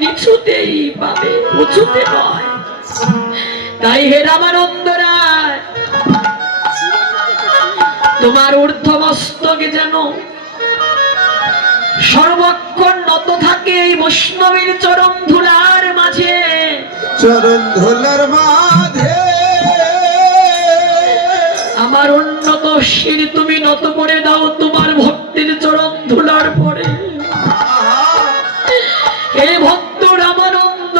নিচুতেই পাবে, উঁচুতে নয়। তাই হে রামানন্দ রায়, তোমার ঊর্ধ্বমস্তকে যেন সর্বক্ষণ নত থাকে এই বৈষ্ণবীর চরণ ধুলার মাঝে, চরণ ধুলার মাঝে আমার উন্নত শির তুমি নত করে দাও তোমার ভক্তির চরণ ধুলার পরে। হে ভক্ত রামানন্দ,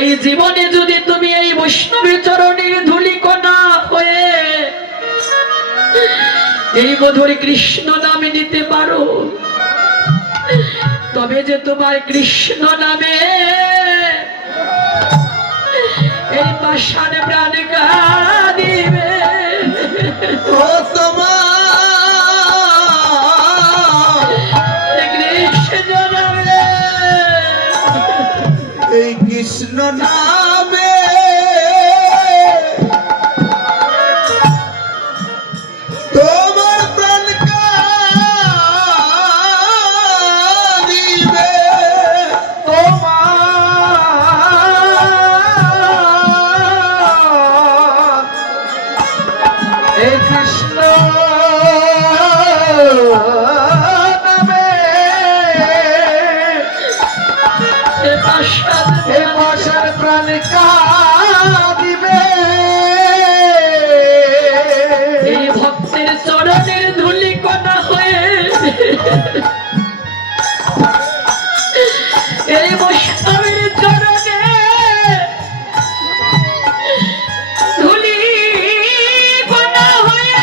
এই জীবনে যদি তুমি এই বৈষ্ণবী চরণের ধূলিকণা হয়ে এই মধুর কৃষ্ণ নামে নিতে পারো, তবে যে তোমার কৃষ্ণ নামে এই পাষাণ প্রাণ কাঁদিবে। ও তোমার কৃষ্ণ নামে, এই কৃষ্ণ নামে তোমার প্রাণ কাঁদিবে। তোমার এই কৃষ্ণ নামে এ পাষাণ এ পাষাণ প্রাণ কাঁদিবে। এই ভক্তের চরণের ধূলিকণা হয়ে এই বৈষ্ণবের চরণে ধূলিকণা হয়ে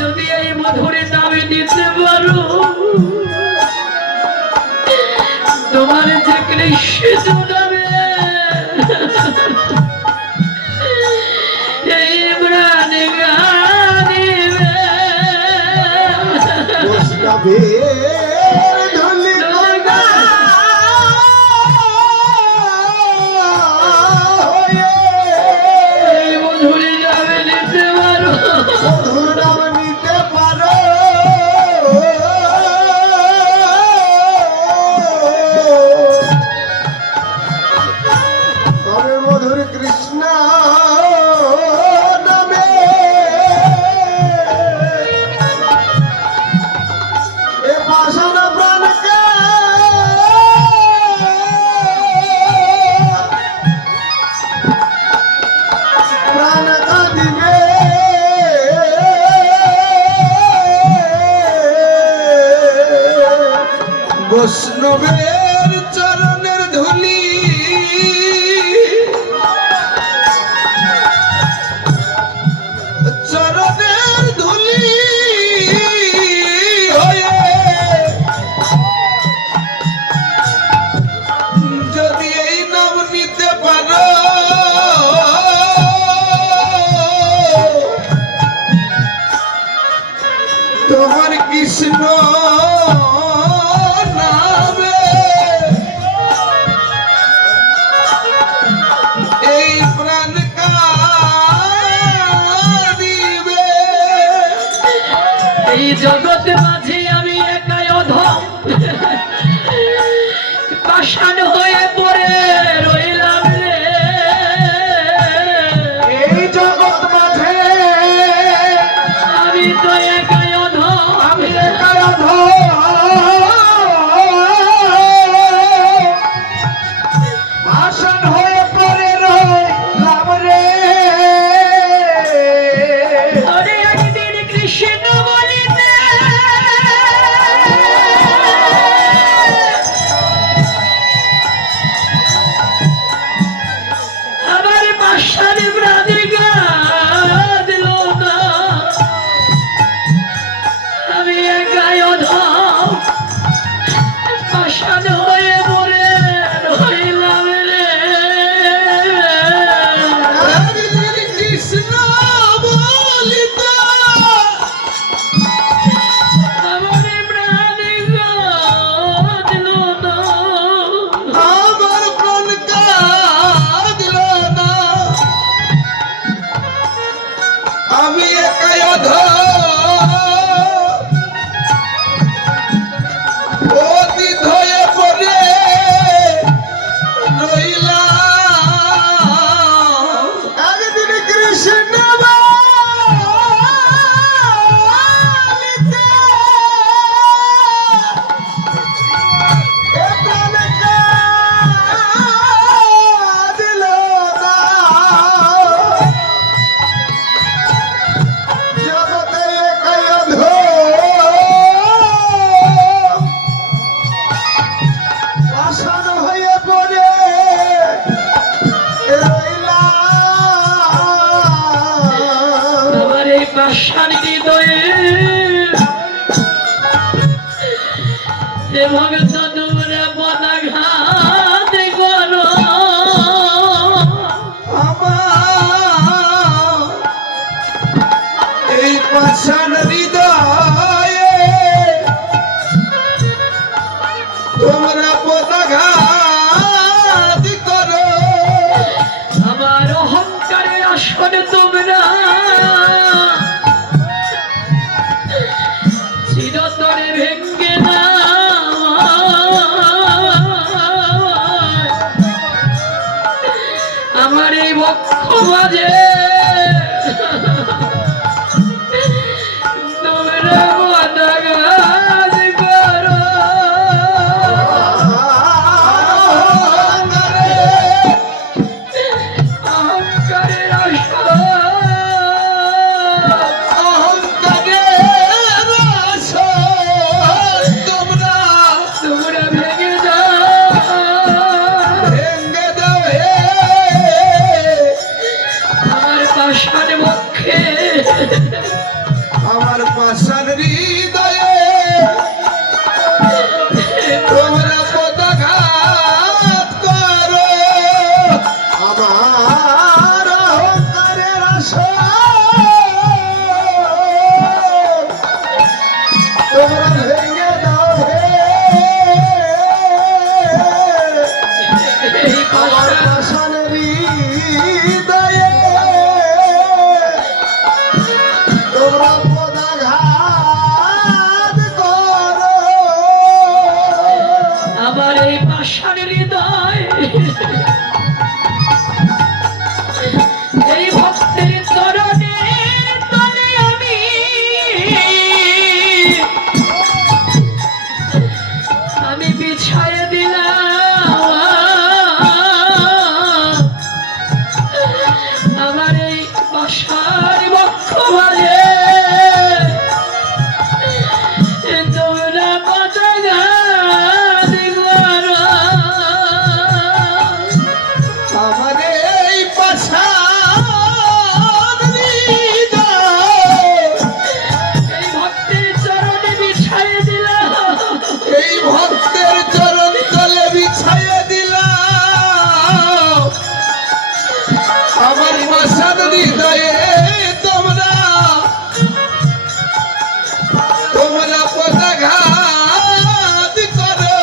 যদি এই মধুর নামে নিতে পারো, তোমার যে কৃষ্ণ নামে এই প্রাণ কাঁদিবে। বৈষ্ণবের ধূলিকণা হয়ে এই মধুর নামে নিতে পারো, মধুর নাম নিতে পারো। তবে মধুর কৃষ্ণ নামে এ পাষাণ প্রাণকে প্রাণ কাঁদিবে। বৈষ্ণবের চরণের ধূলি চরণের ধূলি হয়ে যদি এই নাম নিতে পারো, তোমার কৃষ্ণ নামে এই প্রাণ কাঁদিবে। এই জগৎ মাঝে আমি একাই অধম পাষাণ হয়ে পড়ে রইলাম রে। এই জগৎ মাঝে আমি তো একাই অধম, আমি একাই অধম পাষাণ হয়ে পড়ে রইলাম রে। ওরে একদিন কৃষ্ণ বলিতে পাষাণ হৃদয়ে হে ভগত তোমরা পদাঘাত করো আমার এই পাষাণ হৃদয়ে তোমরা পদাঘাত করো আমার অহংকারের আসনে তোমরা চিরতরে ভেঙ্গে আমার এই বক্ষ মাঝে তোমরা পদাঘাত করো অহংকারের আসন অহংকারের আসন তোমরা তোমরা ভেঙে যাও ভেঙ্গে দাও হে আমার পাষাণ বক্ষে আমার পাষাণ হৃদয়ে তোমরা পদাঘাত করো আমার অহংকারের আসন তোমরা ভেঙে দাও হে এই আমার পাষাণ পাষাণ হৃদয়ে তোমরা পদাঘাত করো আমার এই পাষাণ হৃদয় এই ভক্তের চরণের তলে আমি বিছায় দিলাম আমার এই পাষাণ বক্ষ মাঝে তোমরা পদাঘাত করো আমার এই পাষাণ হৃদয় এই ভক্তের চরণে বিছায় দিলাম এই ভক্তের চরণ তলে বিছাইয়া দিলাম আমার পাষাণ হৃদয়ে তোমরা তোমরা পদাঘাত করো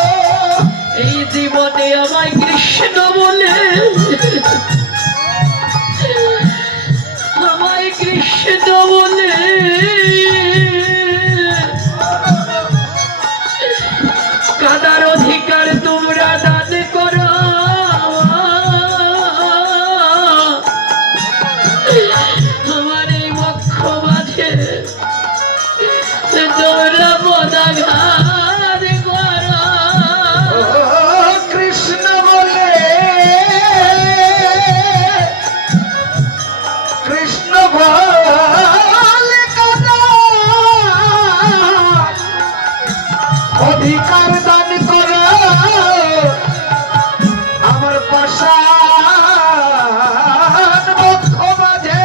এই জীবনে আমায় কৃষ্ণ বলে আমায় কৃষ্ণ বলে কাদার অধিকার তোমরা দান করো আমার এই বক্ষ মাঝে তোমরা পদাঘাত করো ও কৃষ্ণ বলে কৃষ্ণ বলে কাদা অধিকার দান করো আমার পাষাণ বক্ষ মাঝে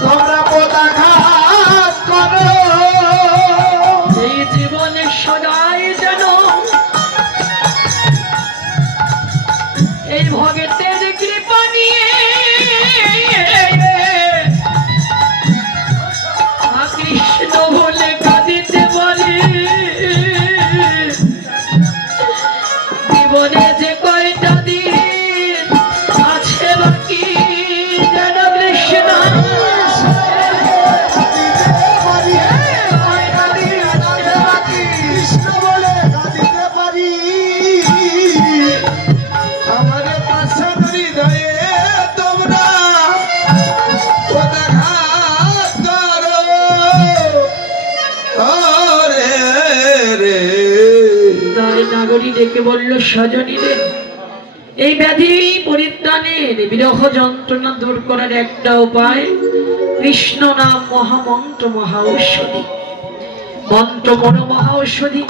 তোমরা পদাঘাত করো এই জীবনে সদাই যেন এই ভগতের কৃপা নিয়ে কৃষ্ণ বলে কাঁদিতে পারি জীবনে যে কয়টা দিন আছে বাকি যেন কৃষ্ণ কৃষ্ণ বলে কাঁদিতে পারি আমার পাষাণ হৃদয়ে তোমরা পদাঘাত করো রে রে তার নাগরী ডেকে বলল সজনী রে এই ব্যাধি পরিত্রাণের বিরহ যন্ত্রণা দূর করার একটা উপায় কৃষ্ণ নাম মহামন্ত্র মহা ঔষধি মন্ত্র বড় মহা ঔষধি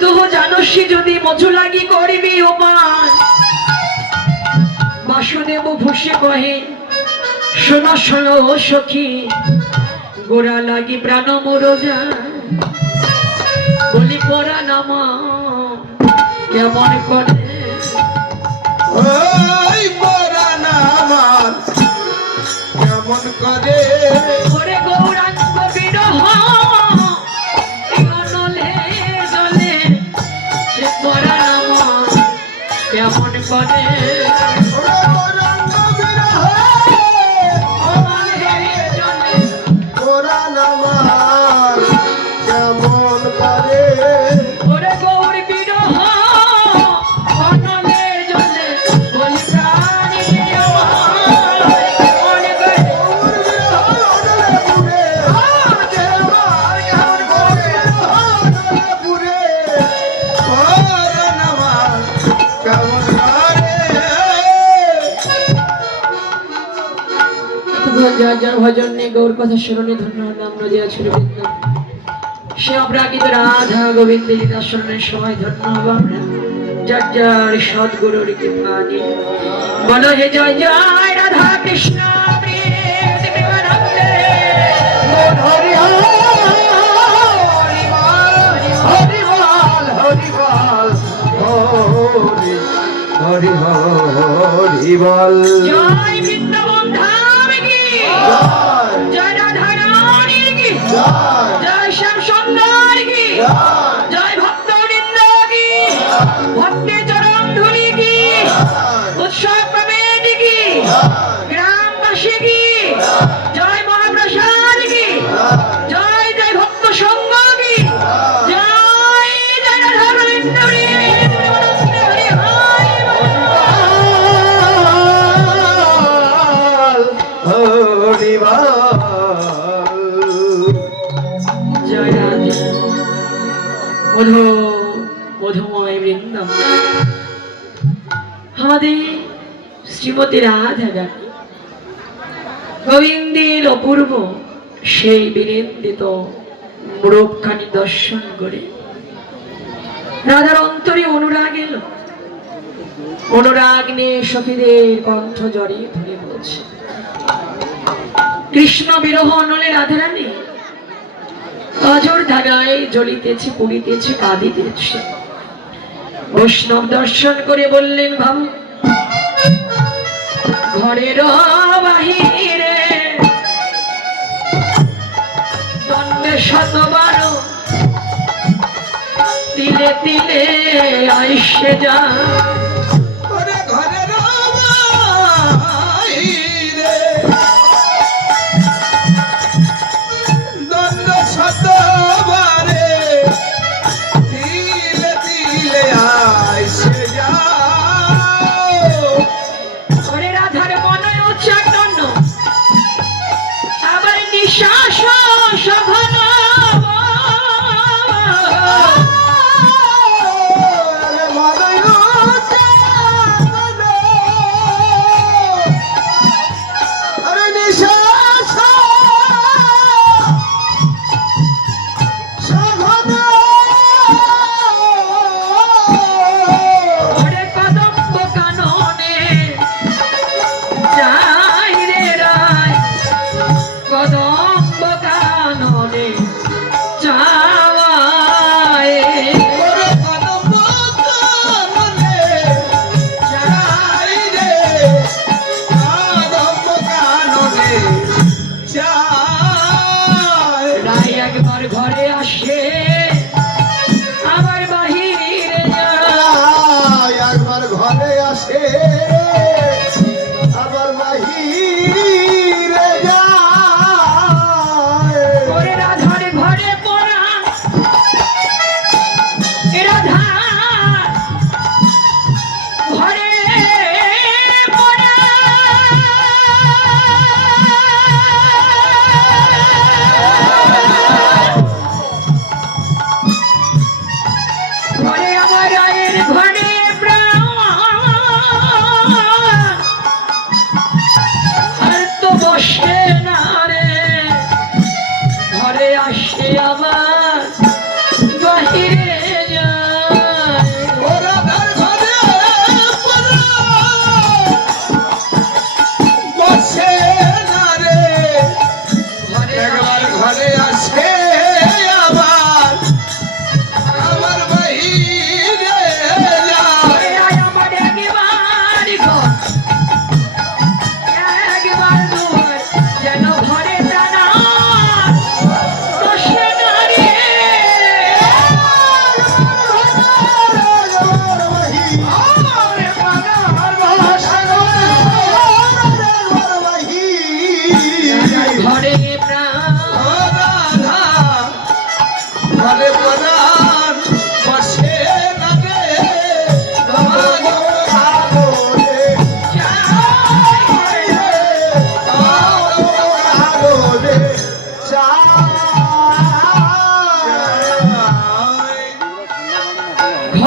তুহ জানসি যদি মধু লাগি করিবি উপায় বাসুদেব ভূষে কহে শোনো শোনো সখী, গোড়া লাগি প্রাণ মোর যায়, বলি পরা নামা কেমন করে, ওই পরাণ আমার কেমন করে, ওরে গৌরাঙ্গ বিরহ অনলে জলে, সে পরা নামা কেমন করে, ওরে পরাণ বিরহ অনলে জলে, পরাণ আমার কেমন করে, ওরে গৌর বিরহ অনলে জলে, বলি প্রাণী আমার কেমন করে, যার যার ভজন নিয়ে গৌর কথা স্মরণে ধন্য হল আমরা যে ছিল বৃন্দাবন, সে অপরাগিত রাধা গোবিন্দের দর্শনের সময় ধন্য হব আমরা যার যার সদ্গুরুর কৃপা নিয়ে। বলো হে জয় জয় রাধা কৃষ্ণ প্রেম প্রেমানন্দে। হরি হরি হরি হরি হরি বল, জয় বৃন্দাবন ধাম কি, জয় রাধা রানী কি, জয় শ্যাম সুন্দর কি, জয় ভক্ত বৃন্দ কি, ভক্তি চরণ ধুলি কি, উৎসব কমিটি কি, গ্রামবাসী কি, জয় মহাপ্রসাদ কি, জয় জয় ভক্ত সঙ্গ কি, জয় জয় রাধা গোবিন্দ হরি হরি হরি বল। জয় রাধে। মধু মধুময় বৃন্দাবন আমাদের শ্রীমতী রাধা রানী গোবিন্দের অপূর্ব সেই বিনিন্দিত মুরুখানি দর্শন করে রাধার অন্তরে অনুরাগ এলো, অনুরাগ নিয়ে সখীদের কণ্ঠ জড়িয়ে ধরে বলছে, কৃষ্ণ বিরহ অনলে রাধারানী অজর ধারায় জ্বলিতেছে, পুড়িতেছে, কাঁদিতেছে। বৈষ্ণব দর্শন করে বললেন, ভাবু ঘরের বাহিরে দণ্ডে শতবার তিলে তিলে আইসে যা, ওরে ঘরের বাহিরে দণ্ড শতবারে তিলে তিলে আইসে যাও, ঘরে রাধার মনয় উচ্চাটন আবার নিঃশ্বাস সঘন, ওরে মানয়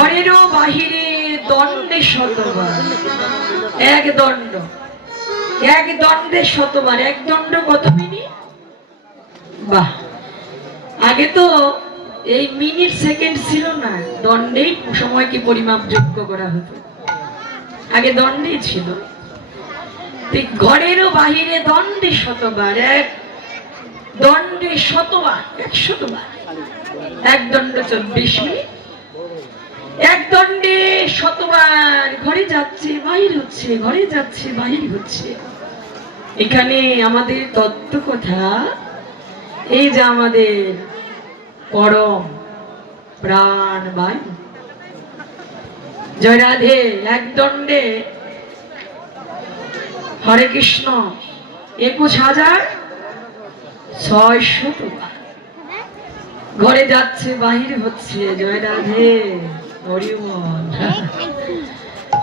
ঘরেরও বাহিরে দণ্ডে শতবার, এক দণ্ড, এক দণ্ডে শতবার। এক দণ্ড কত মিনিট? বাহ, আগে তো এই মিনিট সেকেন্ড ছিল না, দণ্ডেই সময়কে পরিমাপ যোগ্য করা হতো, আগে দণ্ডেই ছিল। ঘরেরও বাহিরে দণ্ডে শতবার, এক দণ্ডে শতবার, 100 বার, এক দণ্ড 24 মিনিট। এক দণ্ডে শতবার ঘরে যাচ্ছে বাহির হচ্ছে, ঘরে যাচ্ছে বাহির হচ্ছে। এখানে আমাদের তত্ত্ব কথা, এই যে আমাদের পরম প্রাণ বায়ু, জয় রাধে, এক দণ্ডে হরে কৃষ্ণ 21,600 বার ঘরে যাচ্ছে বাহির হচ্ছে। জয় রাধে, হরি বল,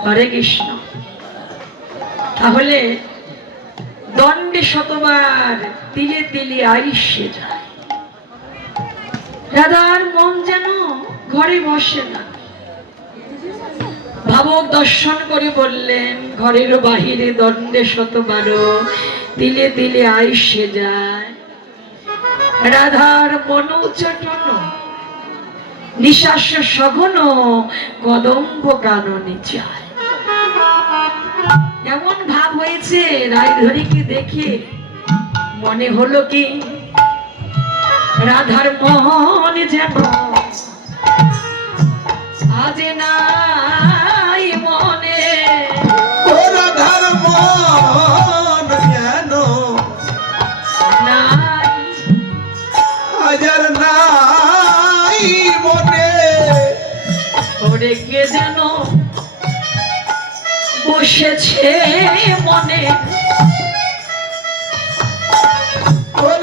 হরে কৃষ্ণ। তাহলে দণ্ডে শতবার, তিলে তিলে আইসে যায়। রাধার মন যেন ঘরে বসে না। ভাবক দর্শন করে বললেন, ঘরের বাহিরে দণ্ডে শতবার, তিলে তিলে আইসে যায়। রাধার মনোচটন নিঃশ্বাস সঘন কদম্ব কাননে যায়। এমন ভাব হয়েছে রায়ধরীকে দেখে, মনে হলো কি রাধার মন যেন আজ নাই মনে। রাধার মন যেন নাই, হাজার নাই মনে। ওরে কে যেন বসেছে মনে,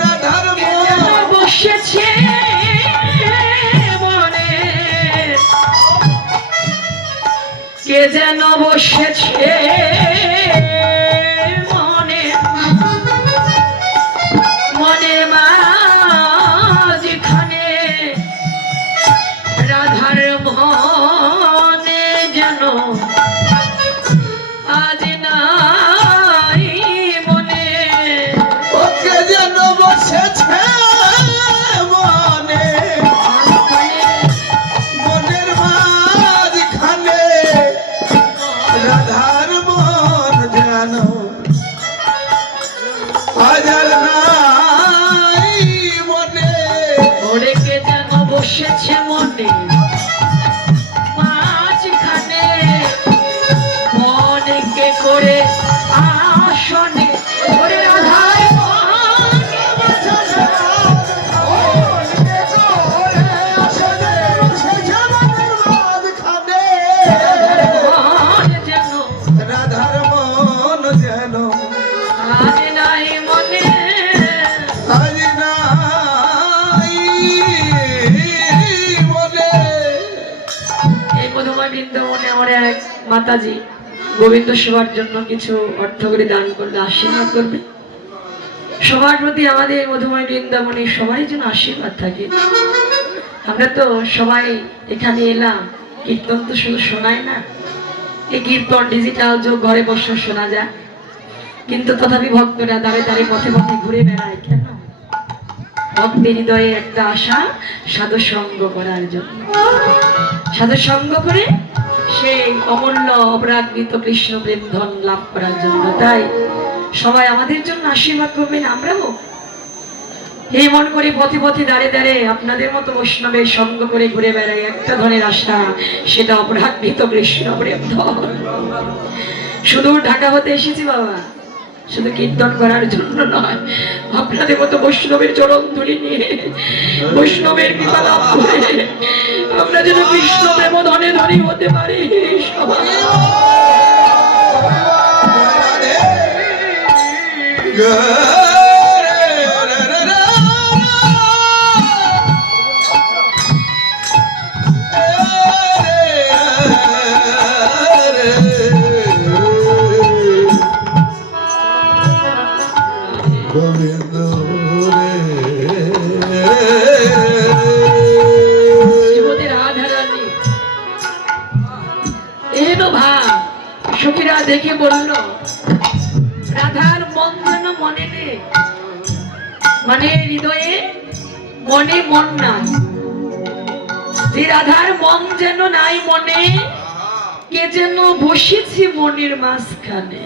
রাধার মন বসেছে মনে, কে যেন বসেছে মনে, মনের মাঝখানে রাধার মনে যেন আজ নাই মনে। ওকে যেন বসেছে মনে, মনের মাঝখানে রাধার মন যেন হাজার নাই মনে। ওরে কে যেন বসেছে মনে মাঝখানে, মনকে করে আসনে। ওরে রাধার মনে বসেছে, মন যেন রাধার মন যেন আজ নাই মনে। আজ নাই মনে। এই মধুময় বৃন্দাবনে আমার এক মাতাজি গোবিন্দ সেবার জন্য কিছু অর্থ করে দান করলে আশীর্বাদ করবে। সবার প্রতি আমাদের মধুময় বৃন্দাবনে সবাই যেন আশীর্বাদ থাকে। আমরা তো সবাই এখানে এলাম, কীর্তন তো শুধু শোনায় না, এই কীর্তন ডিজিটাল যুগ, ঘরে বসে শোনা যায়, কিন্তু তথাপি ভক্তরা দাঁড়ে দাঁড়ে পথে পথে ঘুরে বেড়ায় কেন? ভক্তের হৃদয়ে একটা আশা, সাধু সঙ্গ করার জন্য, সাধু সঙ্গ করে সেই অমূল্য অপরাধৃত কৃষ্ণ প্রেম ধন লাভ করার জন্য। তাই সবাই আমাদের জন্য আশীর্বাদ করবেন। আমরাও এই মন করে পথে পথে দাঁড়ে দাঁড়ে আপনাদের মতো বৈষ্ণবের সঙ্গ করে ঘুরে বেড়াই, একটা ধনের আশা, সেটা অপরাধৃত কৃষ্ণ প্রেম ধন। সুদূর ঢাকা হতে এসেছি বাবা, শুধু কীর্তন করার জন্য নয়, আপনাদের মতো বৈষ্ণবের চরণ ধরে নিয়ে বৈষ্ণবের কৃপা লাভ করে আমরা যেন কৃষ্ণ প্রেম ধনে ধনী হতে পারি সবাই। গোবিন্দ শ্রীমতী রাধারানী ভাব সখীরা দেখে বলল, রাধার মন যেন মনে নেই, মানে হৃদয়ে মনে মন নাই। যে রাধার মন যেন নাই মনে, কে যেন বসেছে মনের মাঝখানে,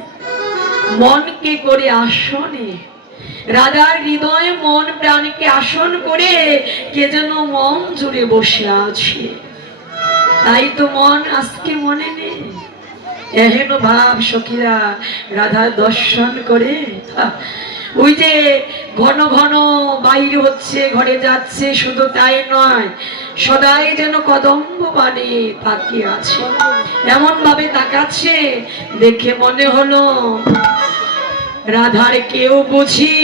মনকে করে আসনে। রাধার হৃদয়ে মন প্রাণকে আসন করে কে যেন মন জুড়ে বসে আছে। তাই তো মন আজকে মনে নেই। এহেন ভাব সখীরা রাধার দর্শন করে ওই যে ঘন ঘন বাইরে হচ্ছে, ঘরে যাচ্ছে, শুধু তাই নয়, সদাই যেন কদম্ব বানে তাকিয়ে আছে, এমন ভাবে তাকাচ্ছে, দেখে মনে হলো রাধার কেউ বুঝি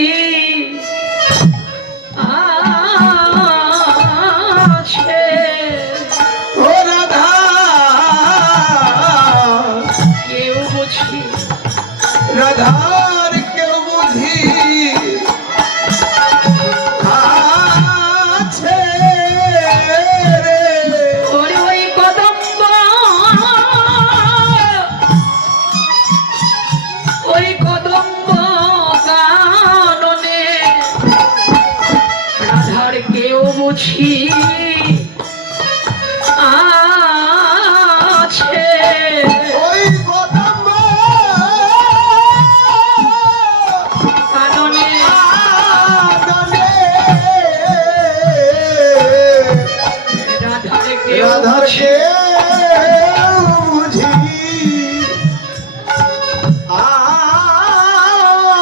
আছে। ও রাধা কেউ বুঝি, রাধার কেউ বুঝি আছে রে। ওরে ওই কদম্ব, ওই কদম্ব কাননে রাধার কেউ বুঝি আছে। ওই কদম্ব কাননে কাননে রাধার কেউ রাধার বুঝি কেউ বুঝি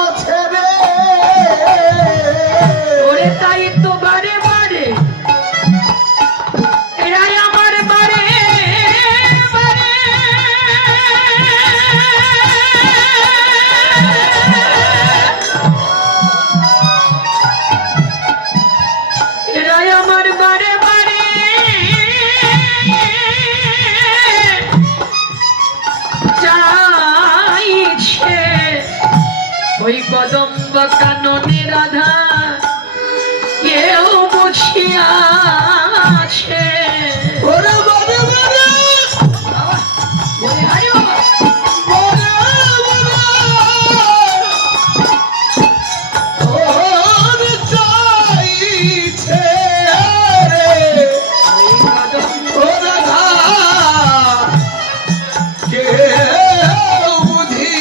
আছে রে। ওরে তাই তো বারে বারে এরাই আমার বারে বারে এরাই আমার বারে বারে চাইছে ওই কদম্ব কাননে রাধা কেউ বুঝিয়াছে। ওরে বারে বারে বলে, হায় বাবা, বারে বারে ওর চাইছে রে। ওই কদম্ব ও রাধা কেউ বুঝি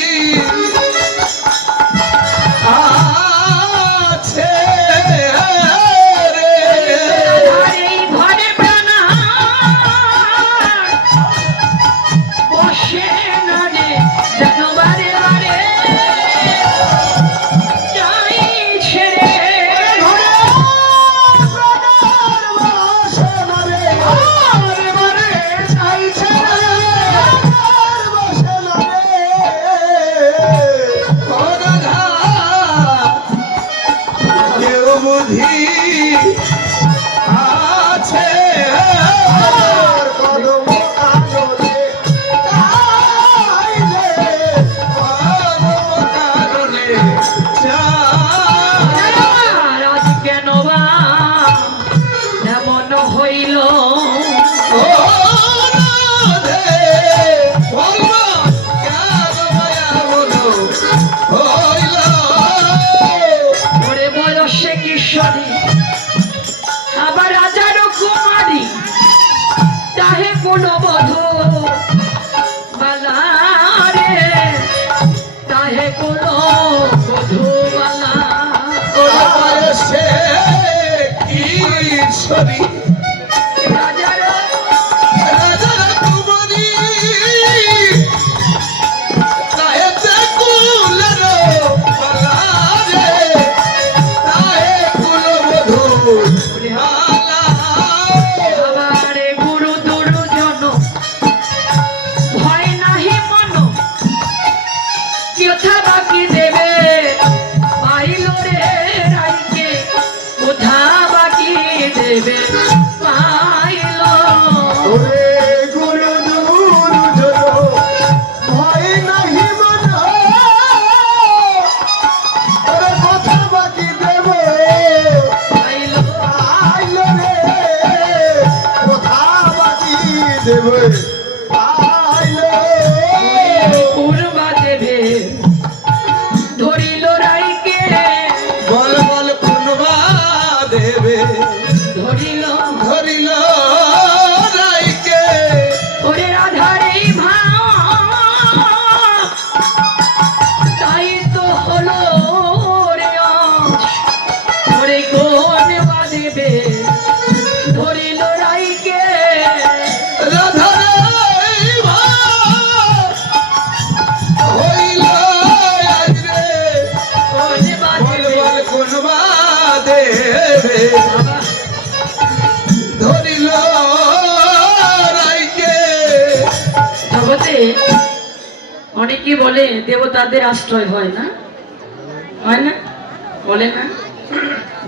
আছে রে। রাধার এই ঘরে প্রাণ বসে না রে, যেন বারে বারে চাইছে রে। বুদ্ধি আছে কদম কাননে চাইলে কদম কাননে চাই। আজ কেন বা এমন হইল, ও রাধে ভগবান কেন এমন হইল। ওরে বয়সে কিশোরী আবার রাজার কুমারী, তাহে কোন বধূ বালা রে, তাহে কোন বধূ বালা। বয়সে কিশোরী রাজার রাজার কুমারী তাহেতে কুলের বালা রে, তাহে কুলবধূ বালা। আমার গুরু দুর্জন ভয় নাহি মন, কথা বাকি দেবে পাইল রে রাইকে, কোথা বাকি দেবে। পূর্বা দেবে ধরিল রাইকে বল বল পূর্ণবা দেবে ধরিল ধরিল রাইকে ওরে রাধারে ভাব তাই তো হলো রে আজ। ওরে কোন বা দেবে ধরিল রাইকে রাধারে ভাব হইল আজ রে কোন বা বল দেবে বল পূর্ণবা দেবে বাবা ধরিল রাইকে জগতে অনেকে বলে দেবতাদের আশ্রয় হয় না, হয় না, বলে না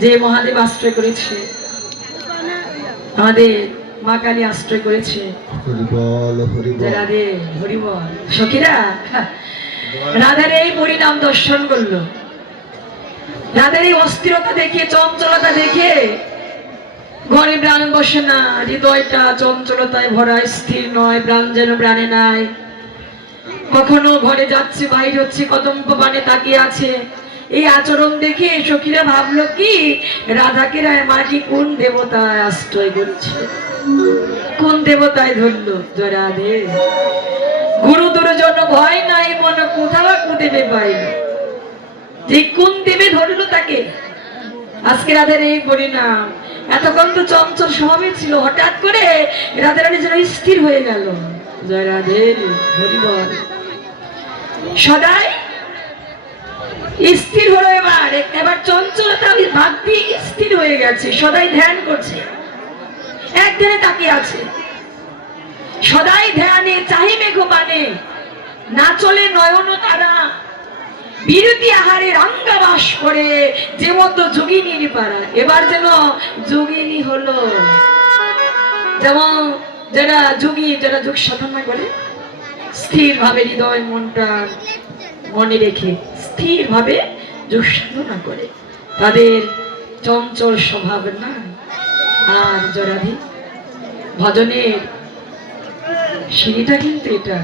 যে মহাদেব আশ্রয় করেছে, আমাদের মা কালী আশ্রয় করেছে। হরি বল হরি যে রাধে হরি বল সখীরা রাধার এই পরিণাম দর্শন করলো, রাধার এই অস্থিরতা দেখে চঞ্চলতা দেখে ঘরে প্রাণ বসে না, হৃদয়টা চঞ্চলতায় ভরা, স্থির নয়, প্রাণ যেন প্রাণে নাই। কখনো ঘরে যাচ্ছে বাইরে হচ্ছে, কদম্ব পানে তাকিয়ে আছে। এই আচরণ দেখে সখীরা ভাবলো কি রাধাকে মাটি কোন দেবতায় আশ্রয় করছে, কোন দেবতায় ধরলো। জয় রাধে। গুরু দুর্জন ভয় নাই মন কোথাও দেবে পাইল, যে কোন দেবে ধরলো তাকে। আজকে রাধার এই পরিণাম। এতক্ষণ তো চঞ্চল স্বভাবে ছিল, হঠাৎ করে রাধারানী যেন স্থির হয়ে গেল। জয় রাধে হরি বল। সদাই স্থির হলো, এবার এবার চঞ্চলতা ভাববি স্থির হয়ে গেছে। সদাই ধ্যান করছে, এক ধ্যানে তাকিয়ে আছে। সদাই ধ্যানে চাহি মেঘপানে, না চলে নয়ন তারা, বিরতি আহারে রাঙ্গাবাস করে যে মতো যোগিনীর পাড়া। এবার যেন যোগিনী হলো, যেমন যারা যোগী, যারা যোগ সাধনা করে স্থির ভাবে হৃদয় মনটা মনে রেখে স্থির ভাবে যোগ সাধনা করে, তাদের চঞ্চল স্বভাব না। আর জরাধি ভজনের সিঁড়িটা কিন্তু এটা,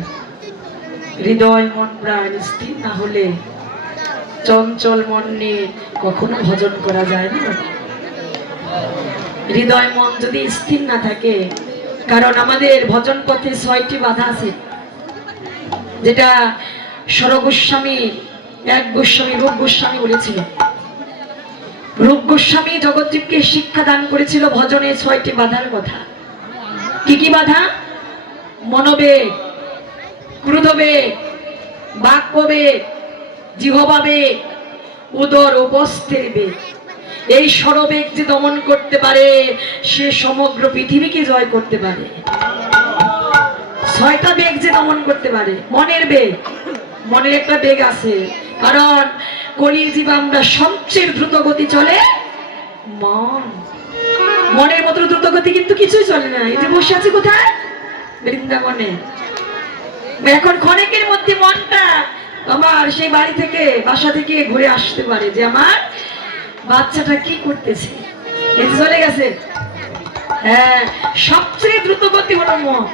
হৃদয় মন প্রাণ স্থির না হলে চঞ্চল মন নিয়ে কখনো ভজন করা যায় না। হৃদয় মন যদি স্থির না থাকে, কারণ আমাদের ভজন পথে 6টি বাধা আছে, যেটা সর গোস্বামী, এক গোস্বামী, রূপ গোস্বামী বলেছিল। রূপ গোস্বামী জগৎজীবকে শিক্ষা দান করেছিল ভজনে 6টি বাধার কথা। কি কি বাধা? মনোবেগ, ক্রোধবেগ, বাক্যবেগ, জিহ্বাবেগ, উদর উপস্থের বেগ। এই সরবেগ যে দমন করতে পারে সে সমগ্র পৃথিবীকে জয় করতে পারে। 6টা বেগ যে দমন করতে পারে। মনের বেগ, মনের একটা বেগ আছে, কারণ কলির জীব আমরা সবচেয়ে দ্রুত গতি চলে মন। মনের মতো দ্রুত গতি কিন্তু কিছুই চলে না। এই যে বসে আছে কোথায়? বৃন্দাবনে। এখন ক্ষণিকের মধ্যে মনটা আমার সেই বাড়ি থেকে, বাসা থেকে ঘুরে আসতে পারে যে আমার বাচ্চাটা কি করতেছে, এই চলে গেছে। হ্যাঁ, সবচেয়ে দ্রুত গতি হলো মন।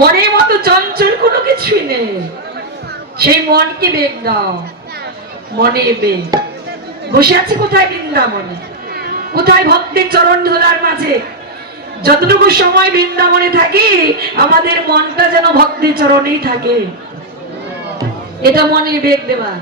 মনের মতো চঞ্চল কোনো কিছুই নেই। সেই মনকে বেগ দাও, মনে বেগ। বসে আছে কোথায়? বৃন্দাবনে। কোথায়? ভক্তের চরণ ধরার মাঝে। যতটুকু সময় বৃন্দাবনে থাকি আমাদের মনটা যেন ভক্তের চরণেই থাকে, এটা মনের বেগ দেওয়া।